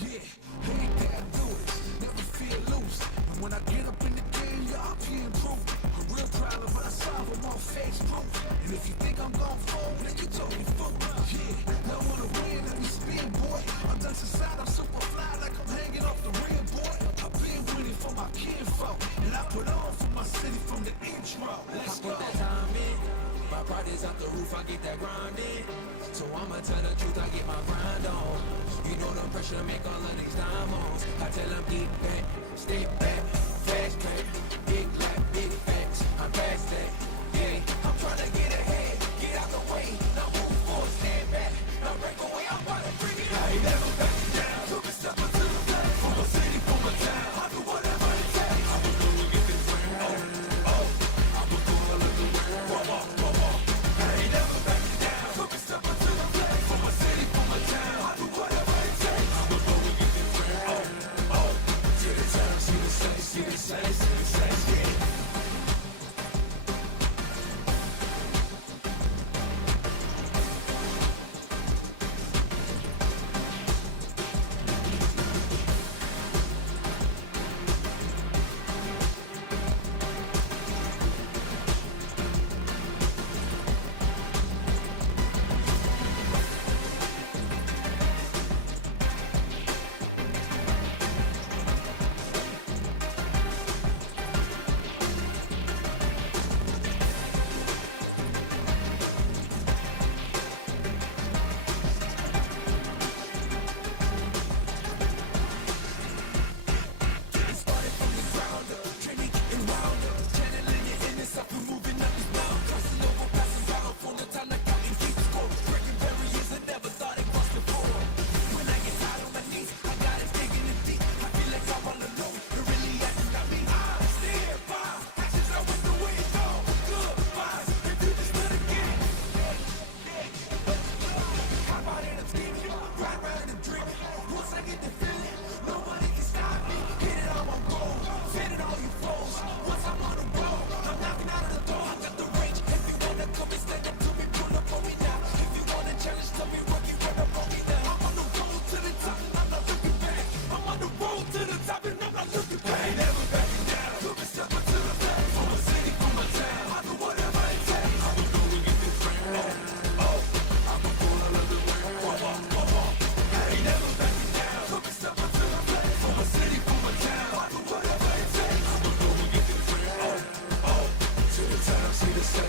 Yeah, hey, gotta do it. Never feel loose. And when I get up in the game, y'all can improve. I'm real proud of what I saw from my face proof. And if you think I'm gon' fold, then you told me fool. Yeah, now wanna win, let me spin, boy. I'm done inside, I'm super fly like I'm hanging off the rim, boy. I've been winning for my kinfolk, and I put on for my city from the intro. Let's go. I put that time in. My pride is out the roof, I get that grind in. So I'ma tell the truth, I get my grind on. You know the pressure make all of these diamonds. I tell them get back, stay back, fast track, big lap, big facts. I'm past that, yeah. I'm trying to get ahead, get out the way. Now move forward, stand back, now break away. I'm about to bring it. I ain't never backing down. Took a step into the play, from a city, from a town. I do whatever it takes. I'ma go and get this ring. I'ma go a little way. Whoa. I ain't never backing down. Took a step into the play, from a city, from a town. I do whatever it takes. I'ma go and get this ring.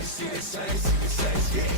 See the time, see the same, yeah.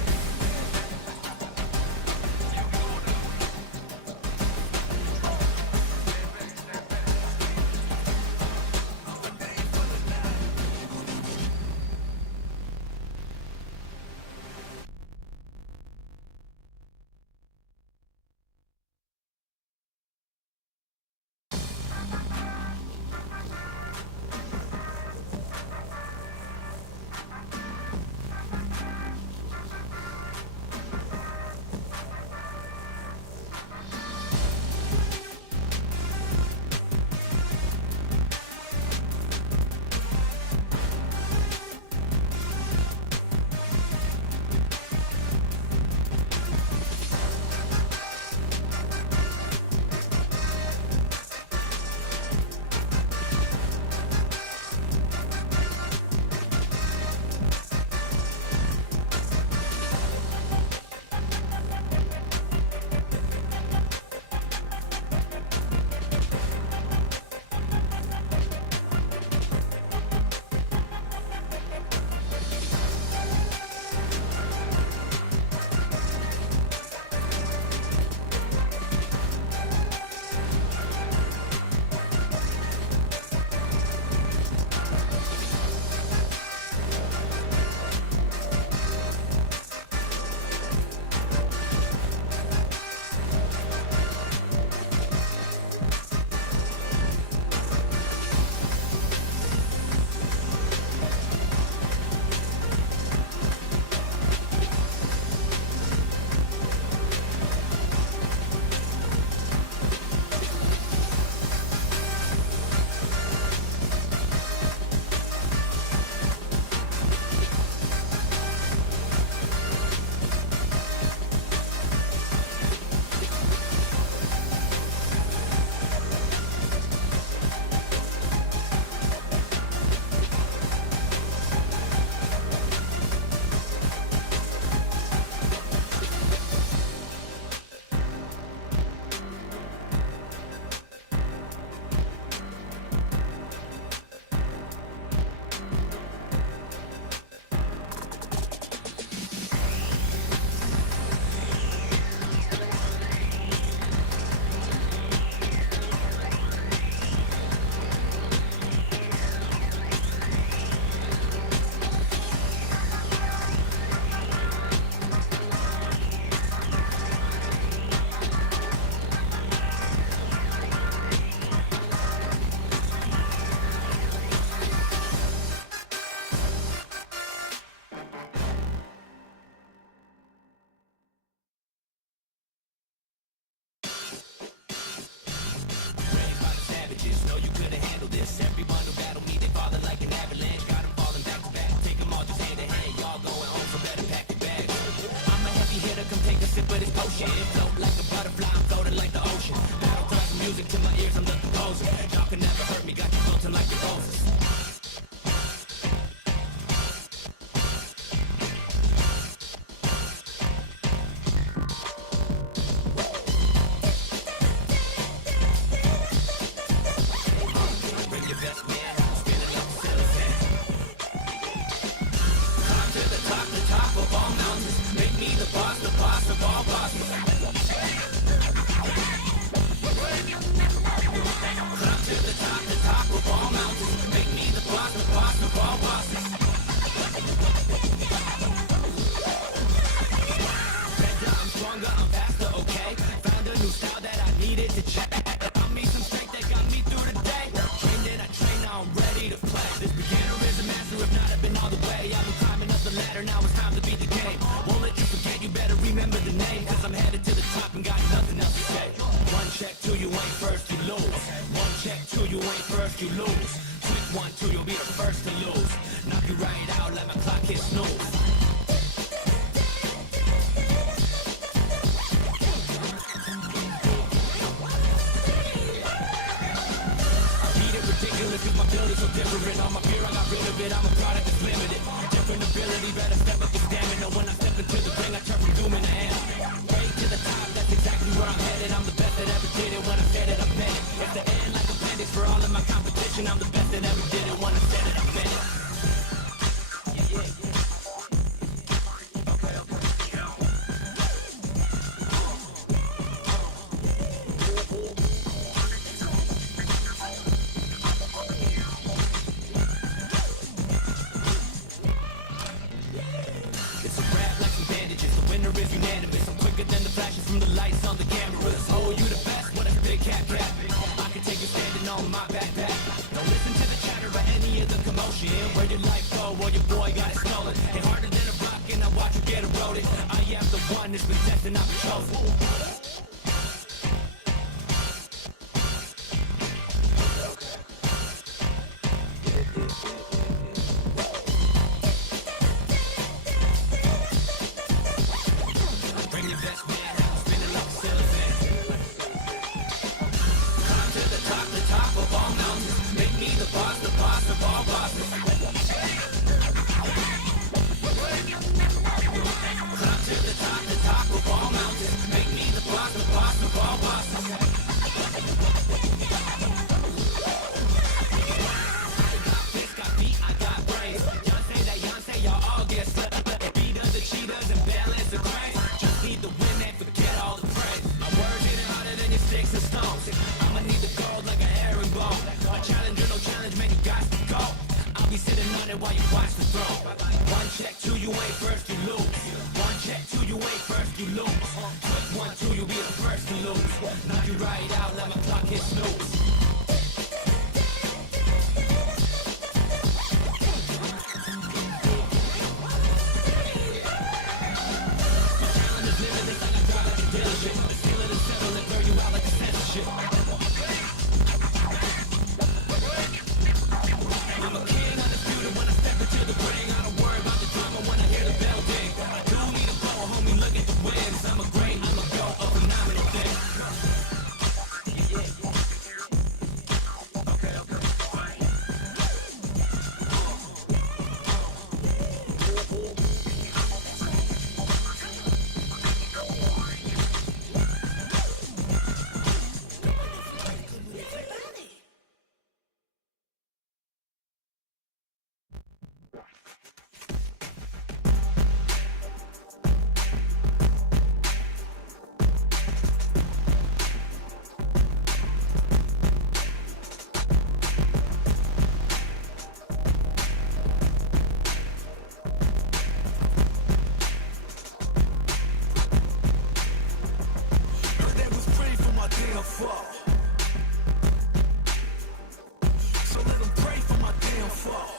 motion. Float like a butterfly, I'm floating like the ocean. Battle throws music to my ears, I'm the composer. Y'all can never hurt me, got you floating like the roses. You lose. Quick 1, 2, you'll be the first to lose. Knock you right out, let my clock hit snooze. I beat it ridiculous cause my build is so different. All my fear, I got rid of it, I'm a product that's limited. Different ability, better step up the stamina. When I step into the ring, I turn from doom into animal. Way to the top, that's exactly where I'm headed. I'm the best that ever did it. When I said it, I meant it. It's the end like appendix for all of my competition. I'm the best that ever did it. When I said it, I meant it. It's a rap like some bandages. The winner is unanimous. I'm quicker than the flashes from the lights on the cameras. Oh, you the best? What a big cat. I can take you standing on my backpack. Don't listen to the chatter or any of the commotion. Where your life go, or your boy got it stolen. Hit harder than a rock and I watch you get eroded. I am the one that's been destined, I'm chosen. Bring your best man out, spinning like a Xalban. Climb to the top of all mountains. Make me the boss of all bosses. Climb to the top of all mountains. Make me the boss of all bosses. I got fists, got feet, I got brains. Y'all say that, y'all all get slipped. Beat up the cheetahs and balance the cranes. Just need the win and forget all the praise. My words hitting harder than your sticks and stones. I'ma need the gold like a herringbone. A challenge or no challenge, man, you got to go. I'll be sitting on it while you watch the throw. 1 check, 2, you ain't first, you lose. 1 check, 2, you ain't first, you lose. Quick 1, 2, you'll be the first to lose. Knock you right out, let my clock hit snooze. I'm a king undisputed when I step into the ring. I don't worry about the drama when I hear the bell ding. I do need a blow, homie, look at the wins. I'm a great, I'm a go, a phenomenal thing. Fall. So let them pray for my damn fall.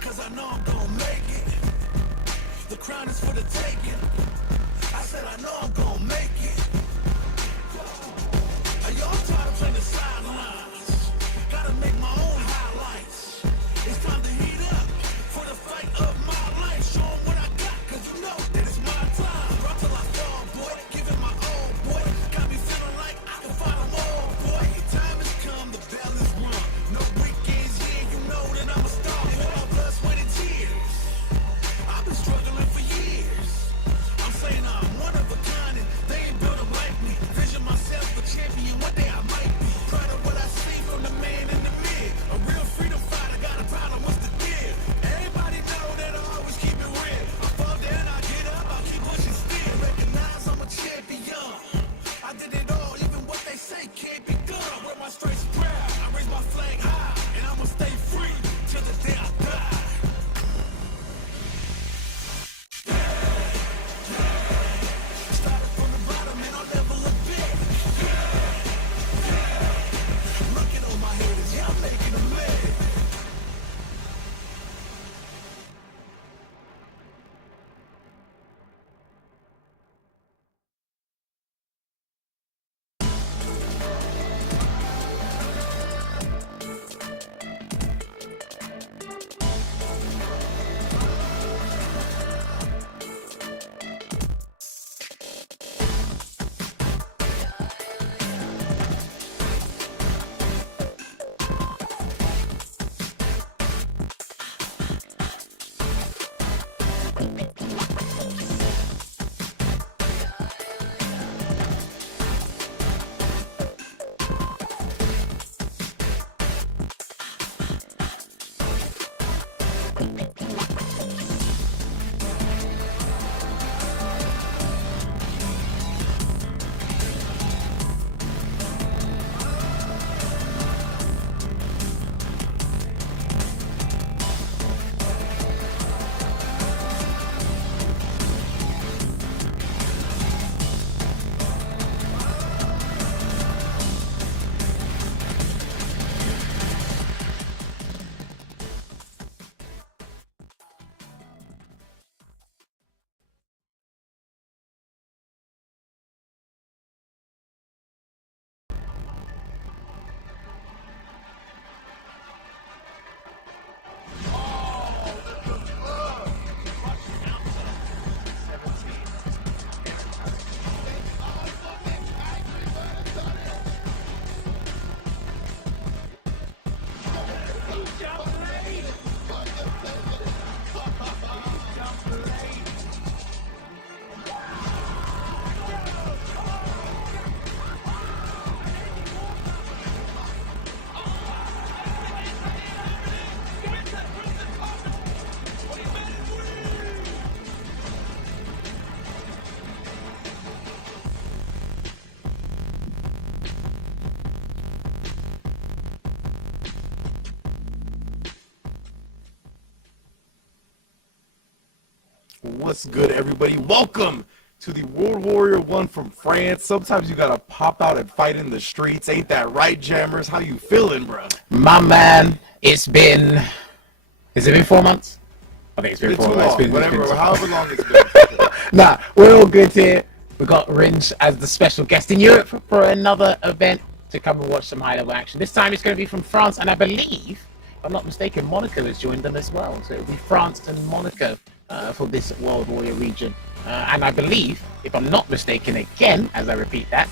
Cause I know I'm gonna make it. The crown is for the taking. I said I know I'm gonna make it. Are y'all tired of playing the sidelines? Gotta make my own highlights. It's time to heat up for the fight of my life. Show 'em what I What's good, everybody? Welcome to the World Warrior 1 from France. Sometimes you gotta pop out and fight in the streets. Ain't that right, Jammers? How you feeling, bro? My man, has it been 4 months? I think it's been 4 months. However long it's been. Nah, we're all good here. We got Ringe as the special guest in Europe for another event to come and watch some high-level action. This time it's going to be from France, and I believe, if I'm not mistaken, Monaco has joined them as well. So it'll be France and Monaco for this World Warrior region. And I believe, if I'm not mistaken again, as I repeat that,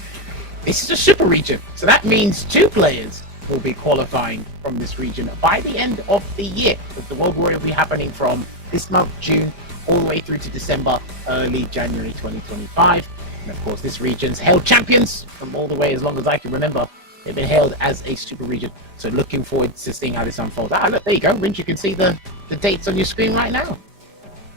this is a super region. So that means 2 players will be qualifying from this region by the end of the year. But the World Warrior will be happening from this month, June, all the way through to December, early January 2025. And of course, this region's held champions from all the way as long as I can remember. They've been hailed as a super region. So looking forward to seeing how this unfolds. Ah, look, there you go, Ringe. You can see the dates on your screen right now.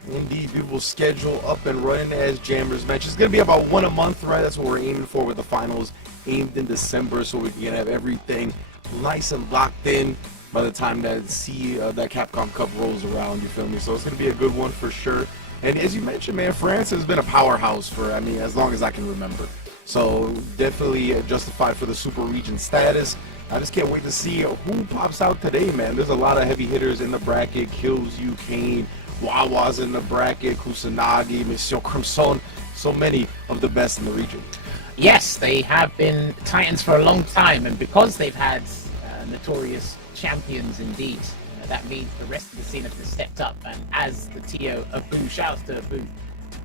Indeed, we will schedule up and running as Jammers mentioned. It's going to be about 1 a month, right? That's what we're aiming for with the finals aimed in December, so we can have everything nice and locked in by the time that that Capcom Cup rolls around, you feel me? So it's going to be a good one for sure. And as you mentioned, man, France has been a powerhouse for, as long as I can remember. So definitely justified for the super region status. I just can't wait to see who pops out today, man. There's a lot of heavy hitters in the bracket. Kills You, Kane, Wawa's in the bracket, Kusanagi, Monsieur Crimson, so many of the best in the region. Yes, they have been Titans for a long time, and because they've had notorious champions indeed, that means the rest of the scene has stepped up. And as the TO Abu, shouts to Abu,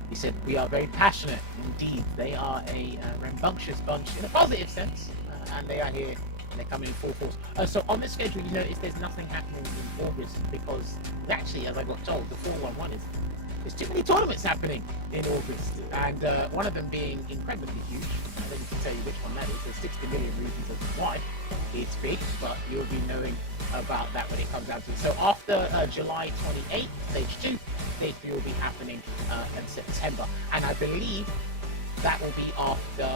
he said, we are very passionate indeed. They are a rambunctious bunch in a positive sense, and they are here. And they're coming in full force. So on the schedule, you notice there's nothing happening in August because actually, as I got told, the 411 is there's too many tournaments happening in August, and one of them being incredibly huge. I don't need to tell you which one that is. There's 60 million reasons as to why it's big, but you'll be knowing about that when it comes out to it. So after July 28th, stage 2, stage 3 will be happening in September, and I believe that will be after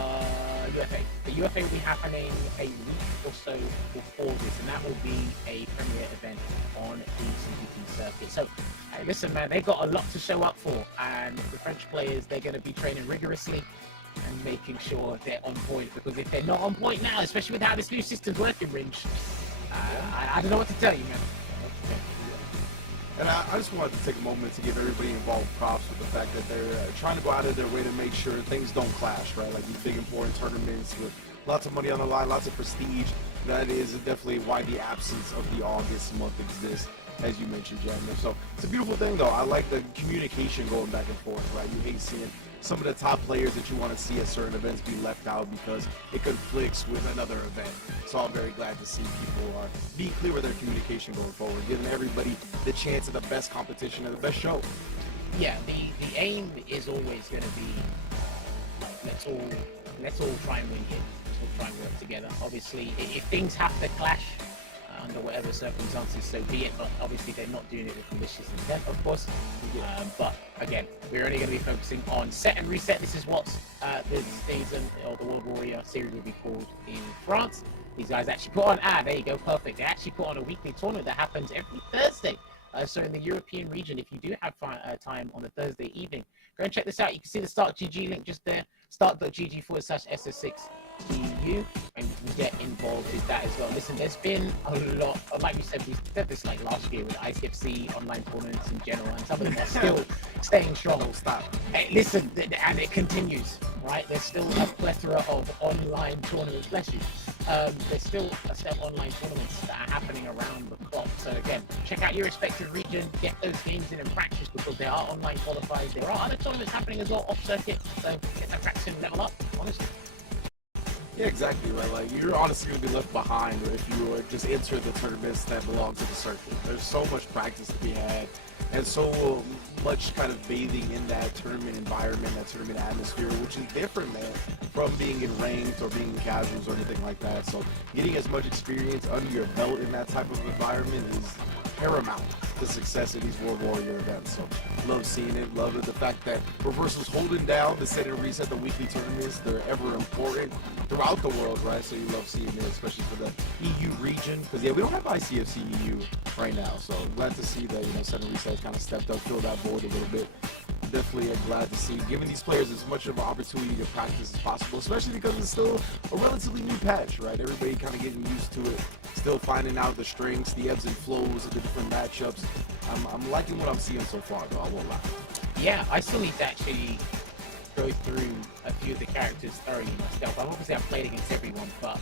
UFA. The UFA will be happening a week or so before this, and that will be a premier event on the CPT circuit. So, hey, listen, man, they've got a lot to show up for, and the French players, they're going to be training rigorously and making sure they're on point, because if they're not on point now, especially with how this new system's working, Ringe, I don't know what to tell you, man. And I just wanted to take a moment to give everybody involved props with the fact that they're trying to go out of their way to make sure things don't clash, right? Like these big important tournaments with lots of money on the line, lots of prestige. That is definitely why the absence of the August month exists, as you mentioned, Jamie. So it's a beautiful thing, though. I like the communication going back and forth, right? You hate seeing some of the top players that you want to see at certain events be left out because it conflicts with another event. So I'm very glad to see people be clear with their communication going forward, giving everybody the chance of the best competition and the best show. Yeah, the aim is always going to be let's all try and win here. Let's all try and work together. Obviously, if things have to clash, under whatever circumstances, so be it. But obviously, they're not doing it with malicious intent, of course. But again, we're only going to be focusing on set and reset. This is what the season or the World Warrior series will be called in France. These guys actually put on, there you go, perfect. They actually put on a weekly tournament that happens every Thursday. So in the European region, if you do have time on the Thursday evening, go and check this out. You can see the Start GG link just there, start.gg/SF6EU, and you can get involved with that as well. Listen, there's been a lot, like we said, we said this like last year with ICFC online tournaments in general, and some of them are still staying strong. Don't stop. Hey, listen, and it continues, right? There's still a plethora of online tournaments, bless you. There's still a set of online tournaments that are happening around the clock. So again, check out your respective region, get those games in and practice, because there are online qualifiers. There are other tournaments happening as well off circuit. So get that practice and level up, honestly. Yeah, exactly right. Like, you're honestly going to be left behind if you just enter the tournaments that belong to the circuit. There's so much practice to be had, and so much kind of bathing in that tournament environment, that tournament atmosphere, which is different, man, from being in ranked or being in casuals or anything like that. So getting as much experience under your belt in that type of environment is paramount to success in these World Warrior events. So love seeing it, love it. The fact that Reversal's holding down the set and reset, the weekly tournaments, they're ever important throughout the world, right? So you love seeing it, especially for the EU region, because yeah, we don't have ICFC EU right now. So I'm glad to see that, you know, set and reset kind of stepped up, filled that board a little bit. Definitely glad to see, giving these players as much of an opportunity to practice as possible, especially because it's still a relatively new patch, right? Everybody kind of getting used to it, still finding out the strengths, the ebbs and flows of the different matchups. I'm liking what I'm seeing so far, though, I won't lie. Yeah, I still need to actually go through a few of the characters thoroughly myself. Obviously, I've played against everyone, but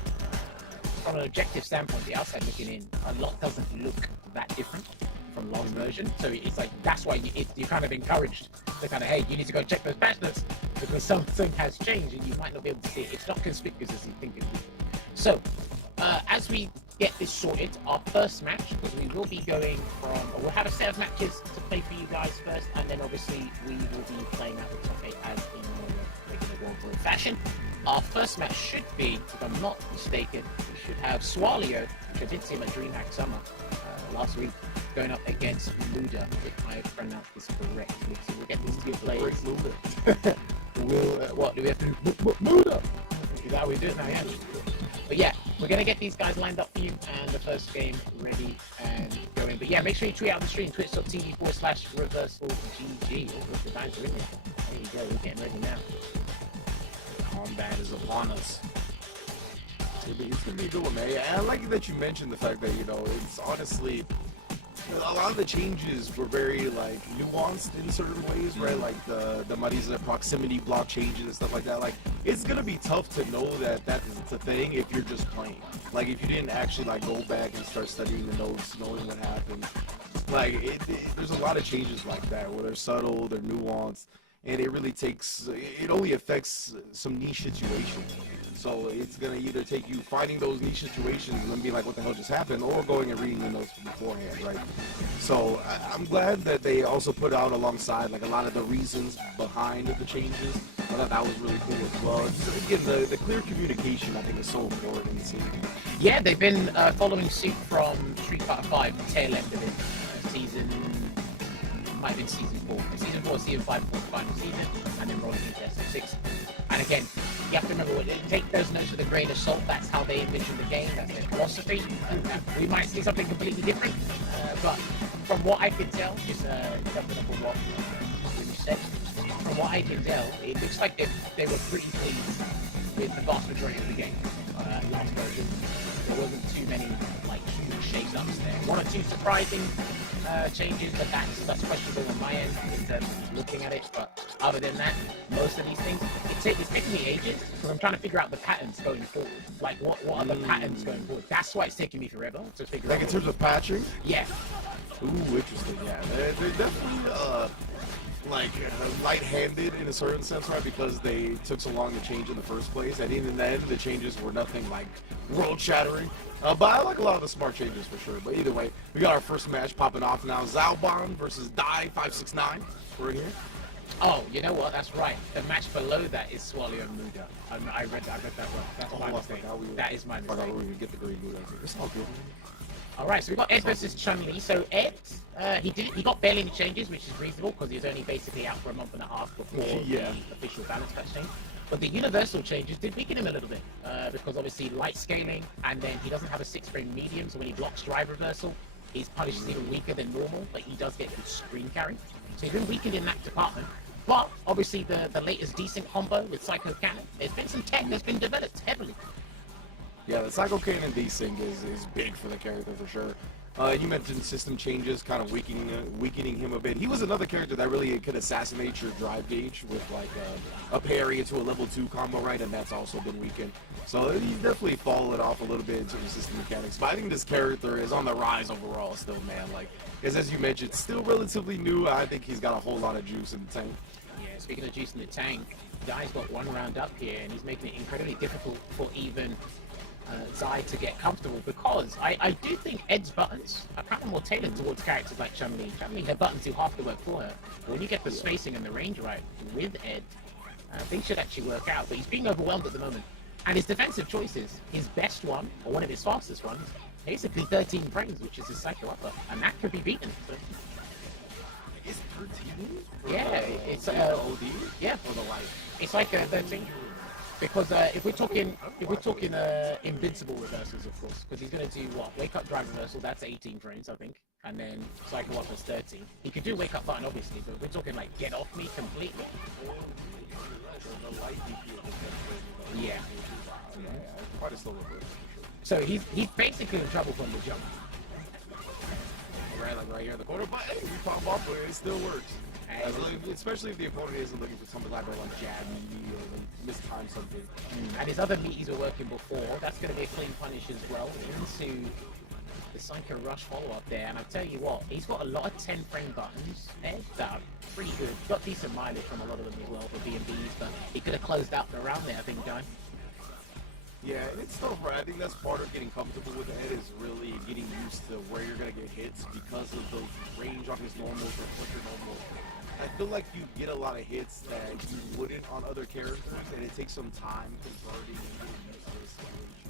from an objective standpoint, the outside looking in, a lot doesn't look that different from last version. So it's like, that's why you're kind of encouraged to kind of, hey, you need to go check those patch notes, because something has changed and you might not be able to see it. It's not conspicuous as you think it would. So as we get this sorted, our first match, because we will be going from, we'll have a set of matches to play for you guys first, and then obviously we will be playing out the top 8 as in regular World War fashion. Our first match should be, if I'm not mistaken, we should have Soualiho, which I did see him at DreamHack Summer last week, going up against Muda, if I pronounce this correctly. So we'll get these two players. What do we have to do? Muda! Is that how we do it now? Yeah. But yeah, we're going to get these guys lined up for you, and the first game ready and going. But yeah, make sure you tweet out the stream, twitch.tv/reversalgg. Oh, the guys are in there. There you go, we're getting ready now. Combat is upon us. It's gonna be a good one, man. And I like that you mentioned the fact that, you know, it's honestly, a lot of the changes were very like nuanced in certain ways, right? Like the Marisa proximity block changes and stuff like that. Like, it's gonna be tough to know that that's a thing if you're just playing. Like, if you didn't actually like go back and start studying the notes, knowing what happened. Like, there's a lot of changes like that where they're subtle, they're nuanced, and it really takes, it only affects some niche situations. So it's gonna either take you finding those niche situations and then be like, what the hell just happened, or going and reading the notes beforehand, right? So I'm glad that they also put out alongside like a lot of the reasons behind the changes. I thought that was really cool as well. Just, again, the clear communication, I think, is so important in the scene. Yeah, they've been following suit from Street Fighter 5, the tail end of it. Season, might have been season 4. Season 4, season 5, final season, and then rolling into SF6. And again, you have to remember, take those notes with a grain of salt. That's how they envision the game. That's their philosophy. We might see something completely different, but from what I can tell, just jumping up on what you said, from what I can tell, it looks like they were pretty pleased with the vast majority of the game. Last version, there wasn't too many like huge shakes-ups there. One or two surprising changes, but that's questionable on my end in terms of looking at it. But other than that, most of these things, it's taking me ages because I'm trying to figure out the patterns going forward. Like, what are the patterns going forward? That's why it's taking me forever to figure out. Like, in terms of patching? Yeah. Ooh, interesting. Yeah, they're definitely like light-handed in a certain sense, right? Because they took so long to change in the first place. And in the end, the changes were nothing like world-shattering. But I like a lot of the smart changes for sure. But either way, we got our first match popping off now. Xalban versus Die569. We're in here. Oh, you know what? That's right. The match below that is Soualiho and Muda. I read that wrong. That's my mistake. That is my mistake. We get the green Muda. It's all good. All right, so we got Ed versus Chun-Li. So Ed, he got barely any changes, which is reasonable because he was only basically out for a month and a half before Yeah. the official balance patch change. But the universal changes did weaken him a little bit because obviously light scaling, and then he doesn't have a 6-frame medium, so when he blocks drive reversal, his punish is even weaker than normal, but he does get good screen carry. So he's been weakened in that department. But obviously the latest decent combo with Psycho Cannon, there's been some tech that's been developed heavily. Yeah, the Psycho Cannon desync is big for the character for sure. You mentioned system changes kind of weakening him a bit. He was another character that really could assassinate your drive gauge with like a parry into a level 2 combo, right? And that's also been weakened. So he's definitely fallen off a little bit in terms of system mechanics. But I think this character is on the rise overall still, man. Like, because as you mentioned, still relatively new. I think he's got a whole lot of juice in the tank. Yeah, speaking of juice in the tank, guy's got one round up here, and he's making it incredibly difficult for even Zai to get comfortable, because I do think Ed's buttons are kind of more tailored towards characters like Chun-Li. Chun-Li, her buttons do half the work for her. But when you get the spacing and the range right with Ed, things should actually work out. But he's being overwhelmed at the moment. And his defensive choices, his best one, or one of his fastest ones, basically 13 frames, which is his Psycho Upper. And that could be beaten. So. Is 13? Yeah, it's OD? Yeah, for the light. It's like 13. Because if we're talking invincible reversals, of course, because he's going to do what? Wake up drive reversal, that's 18 frames, I think, and then Psycho Up is 13. He could do wake up button, obviously, but we're talking like get off me completely. Yeah. Quite a slow reversal. So he's basically in trouble from the jump. Right, like right here in the corner, but hey, we talk about it, it still works. Especially if the opponent isn't looking for some type of like jab meaty or like, mistime something. And his other meaties were working before. That's going to be a clean punish as well into the Psycho Rush follow-up there. And I tell you what, he's got a lot of 10-frame buttons that are pretty good. Got decent mileage from a lot of them as well for B&Bs, but he could have closed out the round there, I think, Guy. Yeah, and it's tough, right? I think that's part of getting comfortable with Ed is really getting used to where you're going to get hits because of the range on his normals or quicker normals. I feel like you get a lot of hits that you wouldn't on other characters, and it takes some time converting and getting used to the situation.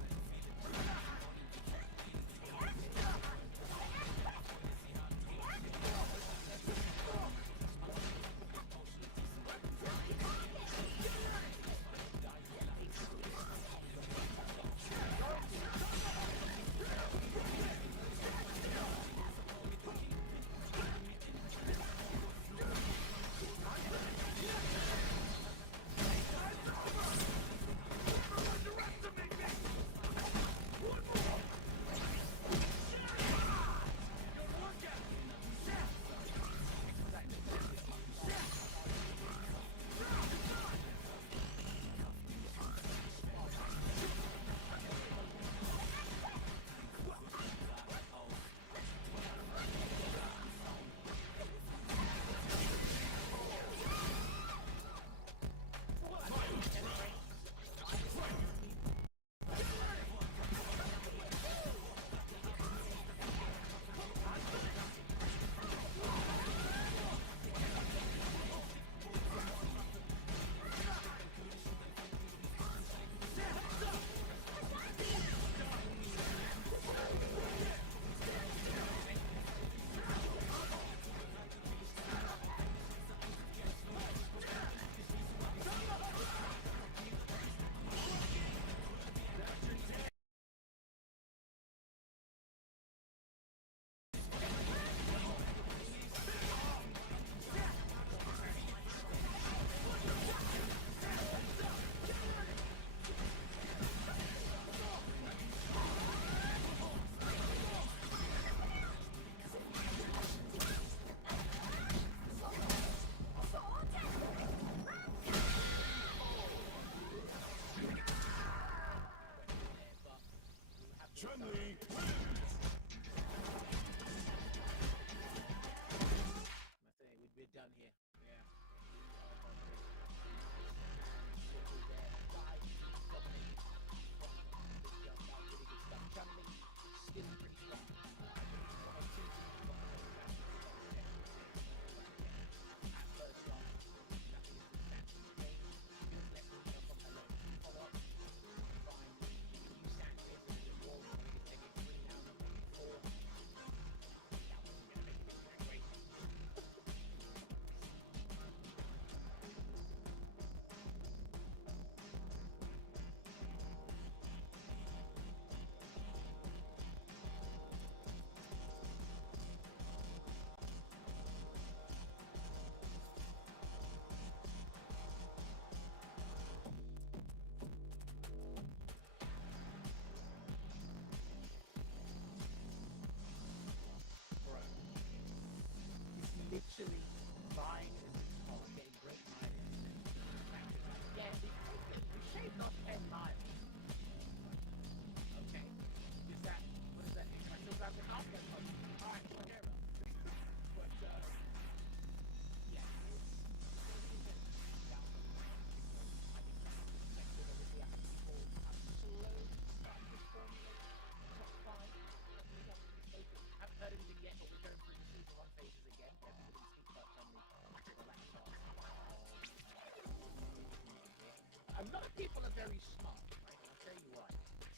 lot of people are very smart, right? I'll tell you why.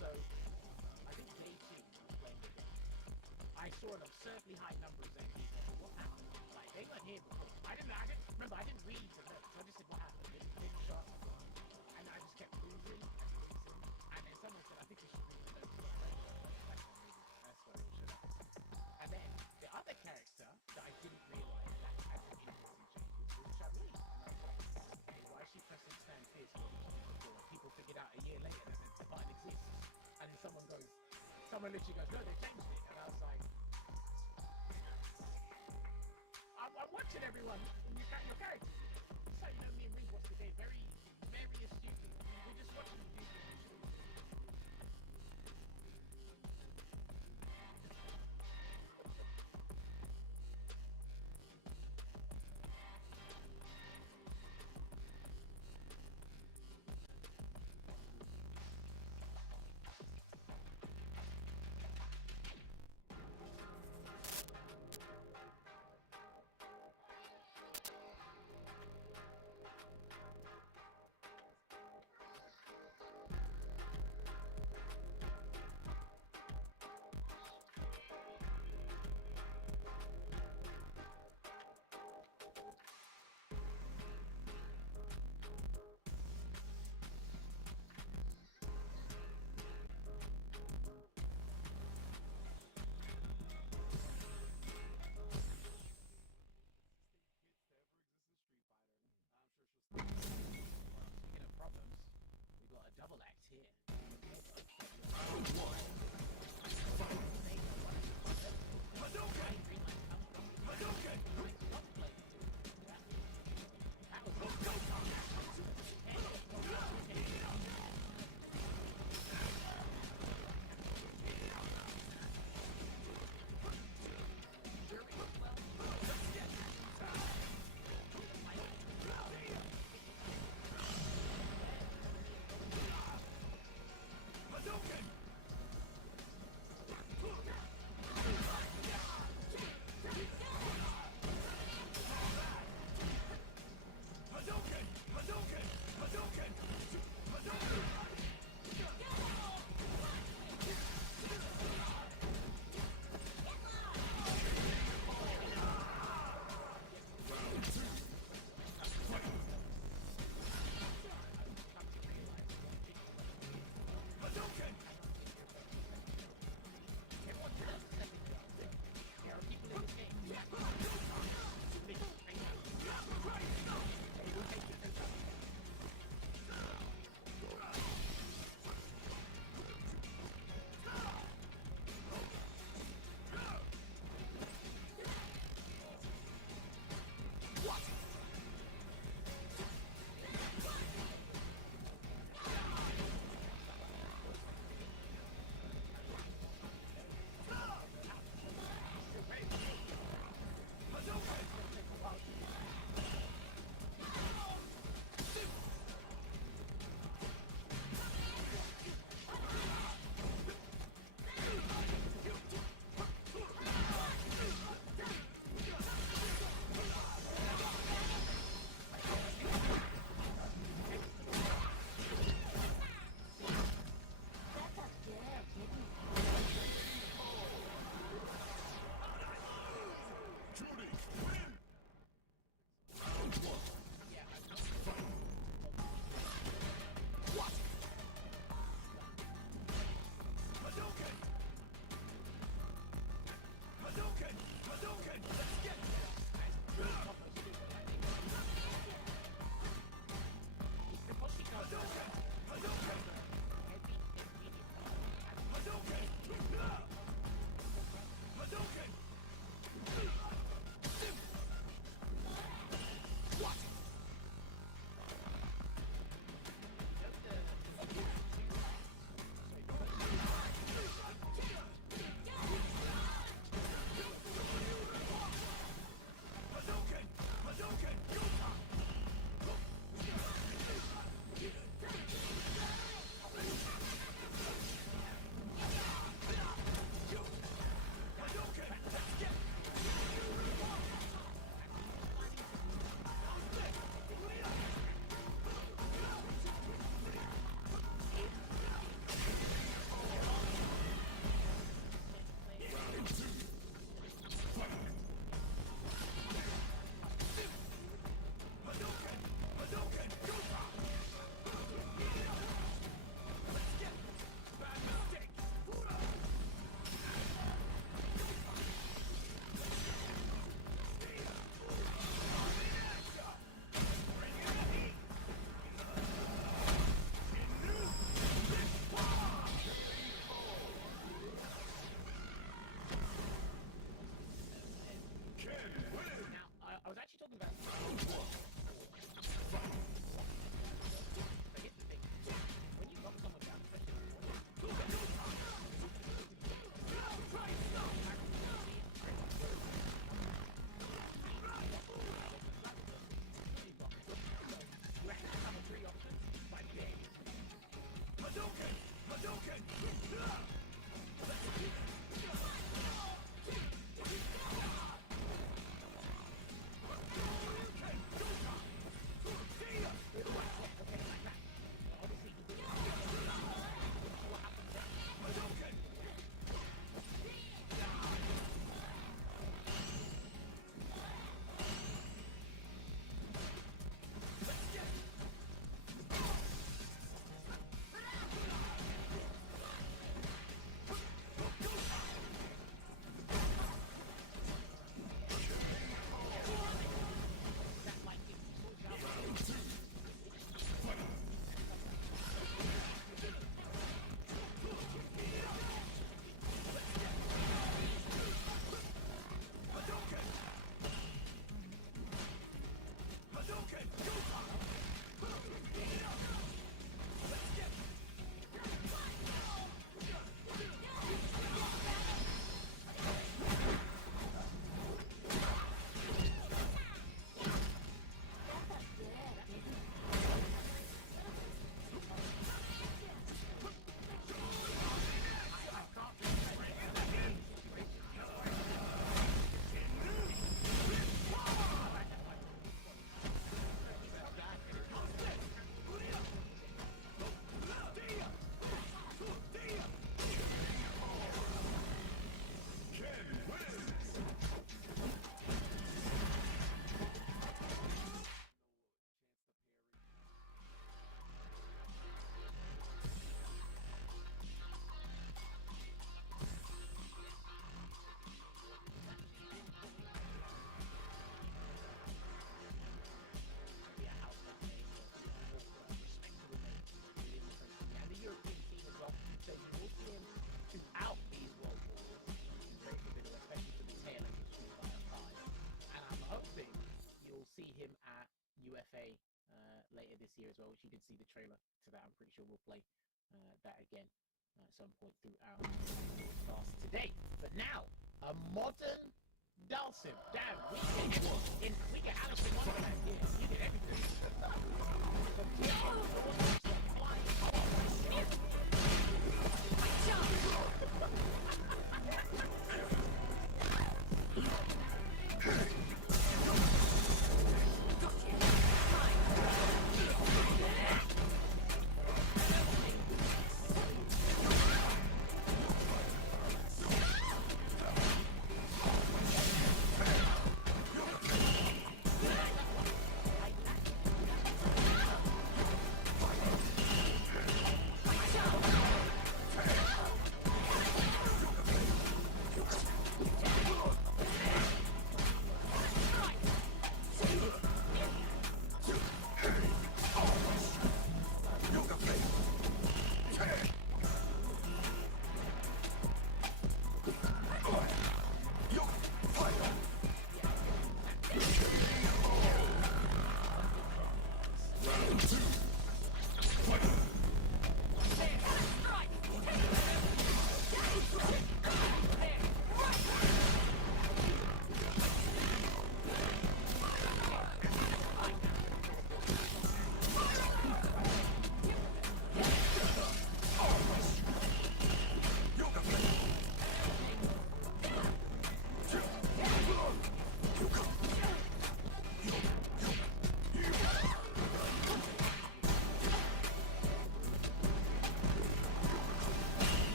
So, I think day 2 was playing the game. I saw an absurdly high number of Zenkees. What happened? Like, they weren't here before. I didn't read the notes. So I just said, what happened? They didn't show up. And I just kept losing and losing. And then someone said, I think you should read the notes. That's what it should have. And then the other character that I didn't realise that had some interesting changes was Charlie. And I was like, hey, why is she pressing stand fierce before? People figured out a year later that the button exists. And then someone literally goes, no, they changed it. And I was like, I'm watching everyone. Your characters. That's how you know me and Reed watch the game. Very, very astutely. We're just watching you do things. see him at UFA later this year as well, which you did see the trailer to that. I'm pretty sure we'll play that again at some point throughout podcast today. But now, a modern Dalsim. Damn, we get Alphen on that here. You did everything.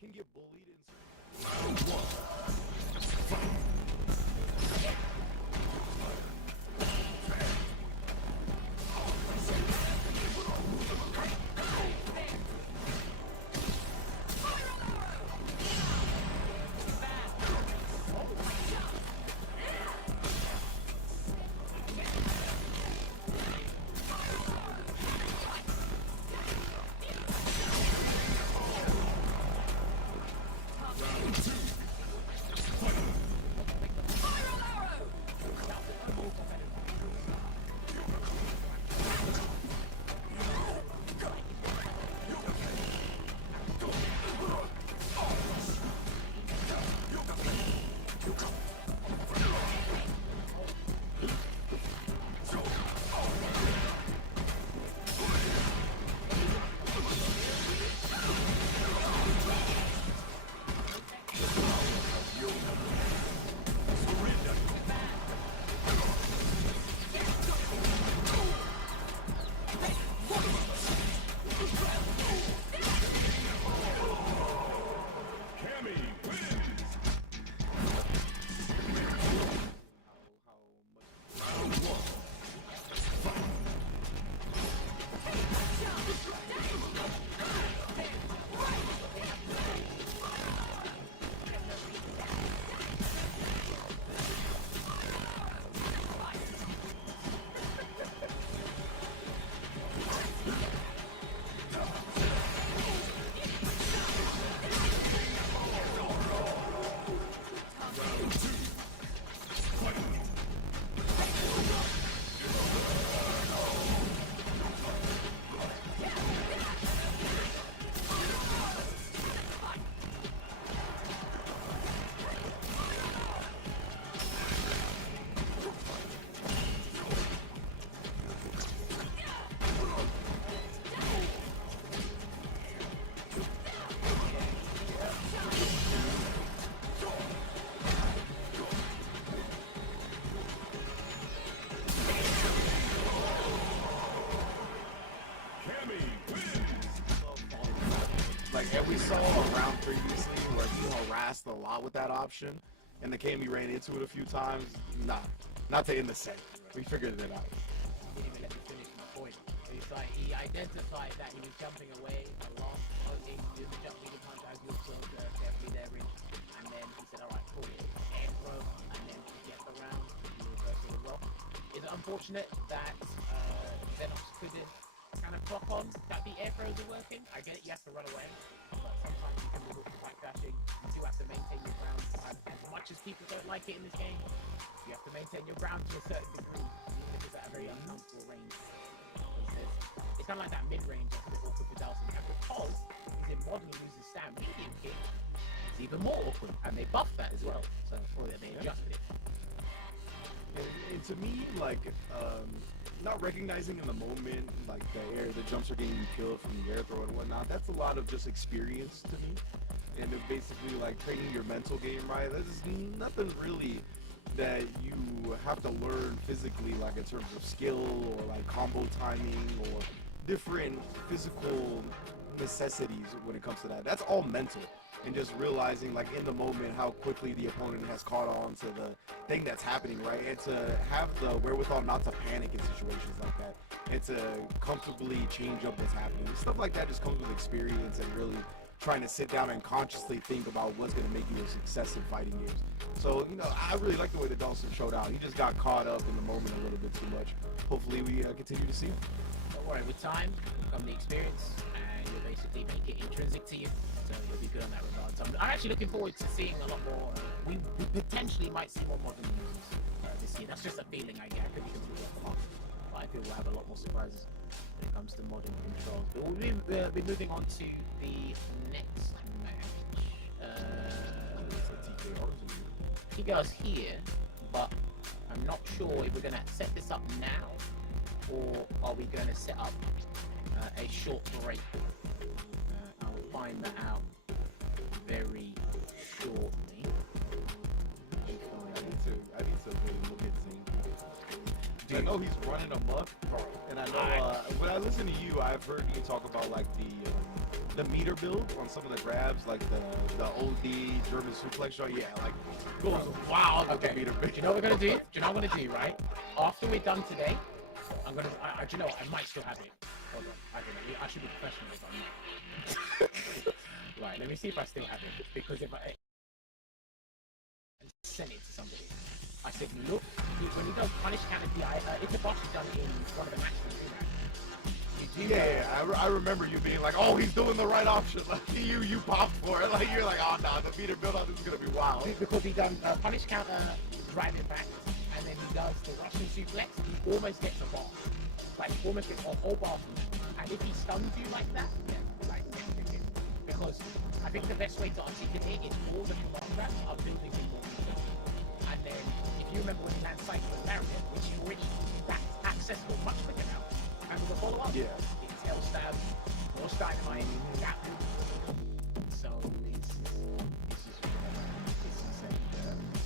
Can get bullied in and we saw a round previously where he harassed a lot with that option, and the game he ran into it a few times. Not to end the set. We figured it out. He didn't even let me finish my point. It's like he identified that he was jumping away a lot. Okay, he was jumping the punch as you observed carefully there, Rich. And then he said, alright, cool, air throw, and then to get the round, he reversed it as well. Is it unfortunate that Zhenox couldn't kind of clock on that the air throws are working? I get it, you have to run away, but sometimes you can resort to back dashing. You do have to maintain your ground. And as much as people don't like it in this game, you have to maintain your ground to a certain degree, even if it's at a very uncomfortable range. It's kind of like that mid-range that's a bit awkward for Dalston. And because he's in modern and uses stand medium kick, it's even more awkward. And they buffed that as well. So they adjusted it. And to me, like, not recognizing in the moment, like, the jumps are getting killed from the air throw and whatnot, that's a lot of just experience to me. And it's basically, like, training your mental game, right? There's nothing really that you have to learn physically, like, in terms of skill or, like, combo timing or different physical necessities when it comes to that. That's all mental. And just realizing, like, in the moment how quickly the opponent has caught on to the thing that's happening, right? And to have the wherewithal not to panic in situations like that, and to comfortably change up what's happening. Stuff like that just comes with experience and really trying to sit down and consciously think about what's going to make you a success in fighting games. So, you know, I really like the way that Dawson showed out. He just got caught up in the moment a little bit too much. Hopefully we continue to see him. Don't worry, with time will come the experience, and you'll basically make it intrinsic to you. So you'll be good on that regard. So I'm actually looking forward to seeing a lot more. We potentially might see more modern users this year. That's just a feeling I get. I could be completely off the mark. But I feel we'll have a lot more surprises when it comes to modern controls. But we'll be moving on to the next match. TKR's here, but I'm not sure if we're going to set this up now or are we going to set up a short break. I'll find that out very shortly. I need to really look at Zane. I know he's running amok, and I know when I listen to you, I've heard you talk about like the meter build on some of the grabs, like the OD German suplex shot. Yeah, like goes wild with the meter build. Do you know what we're gonna do? Do you know what I'm gonna do? Right after we're done today, I'm gonna. Do you know what? I might still have it. Hold on. I don't know. I should be professional if I'm not. Right. Let me see if I still have it, because if I sent it to somebody, I said, look, when he does punish counter DI, it's a boss he's done in one of the matches. Yeah, I remember you being like, oh, he's doing the right option. Like you popped for it. Like you're like, oh no, the meter build on this is gonna be wild. Because he done punish counter, drive it back, and then he does the Russian suplex. He almost gets a bar, like he almost gets a whole bar. And if he stuns you like that, yeah, like because I think the best way to articulate it is all the command grabs are building people. And then if you remember when he had Cycle and Barrier, which that's accessible much quicker now. And with a follow-up, yeah, it's L stab, more dynamite, gap. So this is insane.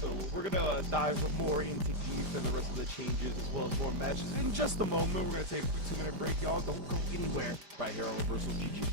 So we're gonna dive more into Geef and the rest of the changes as well as more matches in just a moment. We're gonna take a 2-minute break, y'all. Don't go anywhere right here on Universal GG.